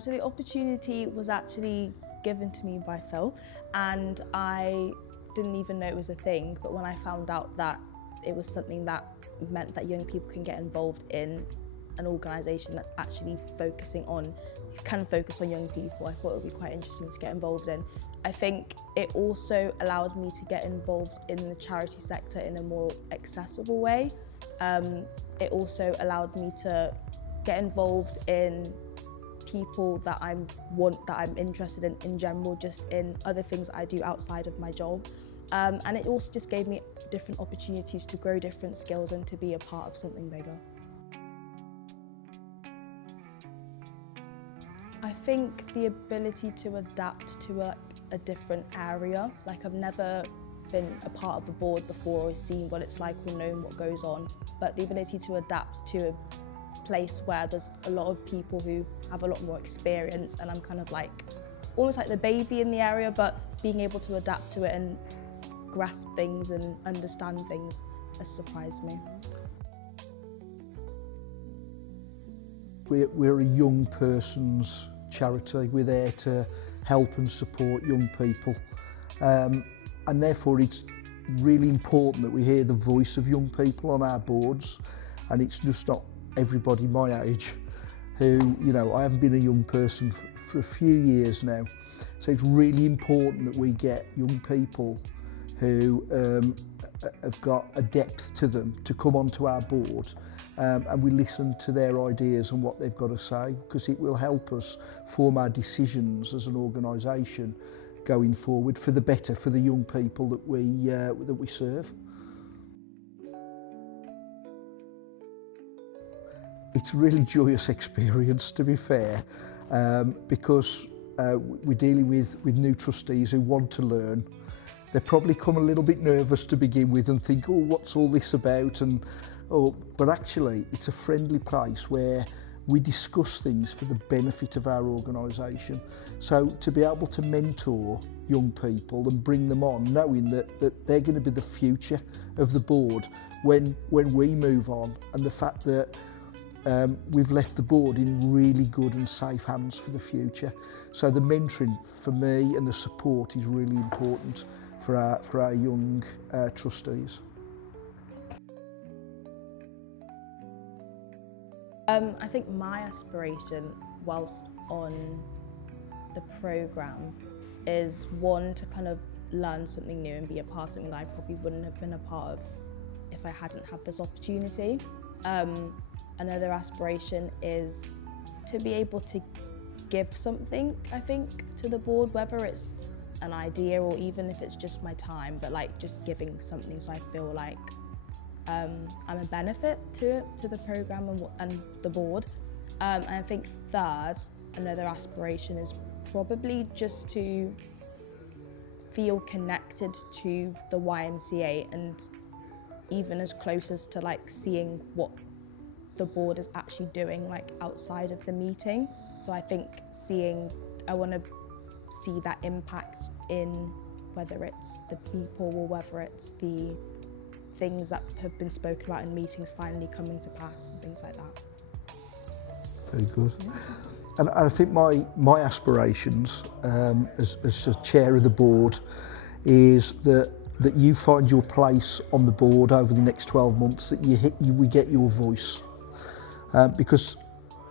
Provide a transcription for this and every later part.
So the opportunity was actually given to me by Phil, and I didn't even know it was a thing, but when I found out that it was something that meant that young people can get involved in an organisation that's actually can focus on young people, I thought it would be quite interesting to get involved in. I think it also allowed me to get involved in the charity sector in a more accessible way. It also allowed me to get involved in people that I'm interested in general, just in other things that I do outside of my job. And it also just gave me different opportunities to grow different skills and to be a part of something bigger. I think the ability to adapt to a different area. Like, I've never been a part of a board before or seen what it's like or known what goes on, but the ability to adapt to a place where there's a lot of people who have a lot more experience, and I'm kind of like almost like the baby in the area, but being able to adapt to it and grasp things and understand things has surprised me. We're a young person's charity. We're there to help and support young people, and therefore it's really important that we hear the voice of young people on our boards, and it's just not everybody my age who, you know, I haven't been a young person for a few years now, so it's really important that we get young people who have got a depth to them to come onto our board, and we listen to their ideas and what they've got to say, because it will help us form our decisions as an organisation going forward for the better for the young people that we serve. It's a really joyous experience, to be fair, because we're dealing with new trustees who want to learn. They probably come a little bit nervous to begin with and think, oh, what's all this about? But actually, it's a friendly place where we discuss things for the benefit of our organisation. So to be able to mentor young people and bring them on, knowing that they're going to be the future of the board when we move on, and the fact that we've left the board in really good and safe hands for the future. So the mentoring for me and the support is really important for our young trustees. I think my aspiration whilst on the programme is, one, to kind of learn something new and be a part of something that I probably wouldn't have been a part of if I hadn't had this opportunity. Another aspiration is to be able to give something, I think, to the board, whether it's an idea or even if it's just my time, but like just giving something so I feel like I'm a benefit to the programme and the board. And I think third, another aspiration is probably just to feel connected to the YMCA, and even as close as to like seeing what the board is actually doing like outside of the meeting. So I think I want to see that impact in whether it's the people or whether it's the things that have been spoken about in meetings finally coming to pass and things like that. Very good. Yeah. And I think my aspirations as the chair of the board is that you find your place on the board over the next 12 months, that we get your voice. Because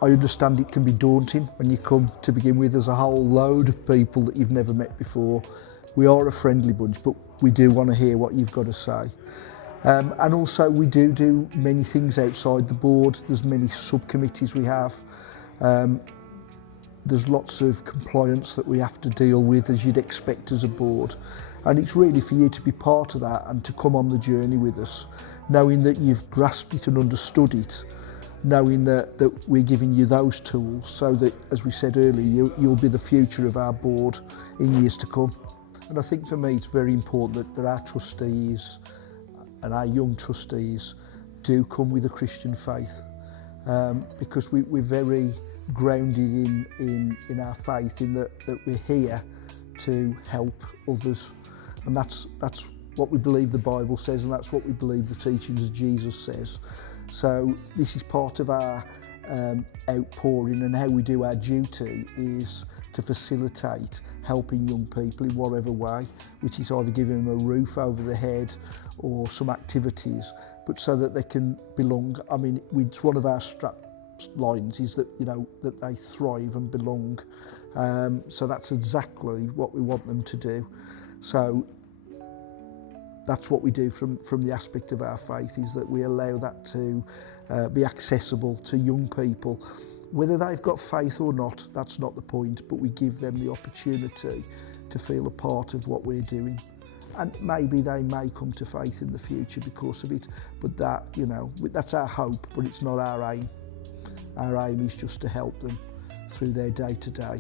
I understand it can be daunting when you come to begin with. There's a whole load of people that you've never met before. We are a friendly bunch, but we do want to hear what you've got to say. And also we do many things outside the board. There's many subcommittees we have. There's lots of compliance that we have to deal with, as you'd expect as a board. And it's really for you to be part of that and to come on the journey with us, knowing that you've grasped it and understood it, knowing that we're giving you those tools so that, as we said earlier, you'll be the future of our board in years to come. And I think for me it's very important that our trustees and our young trustees do come with a Christian faith, because we're very grounded in our faith, in that we're here to help others, and that's what we believe the Bible says, and that's what we believe the teachings of Jesus says. So this is part of our outpouring, and how we do our duty is to facilitate helping young people in whatever way, which is either giving them a roof over their head or some activities, but so that they can belong. I mean, it's one of our strap lines is that, you know, that they thrive and belong. So that's exactly what we want them to do. So that's what we do from the aspect of our faith, is that we allow that to be accessible to young people. Whether they've got faith or not, that's not the point, but we give them the opportunity to feel a part of what we're doing. And maybe they may come to faith in the future because of it, but that, you know, that's our hope, but it's not our aim. Our aim is just to help them through their day-to-day.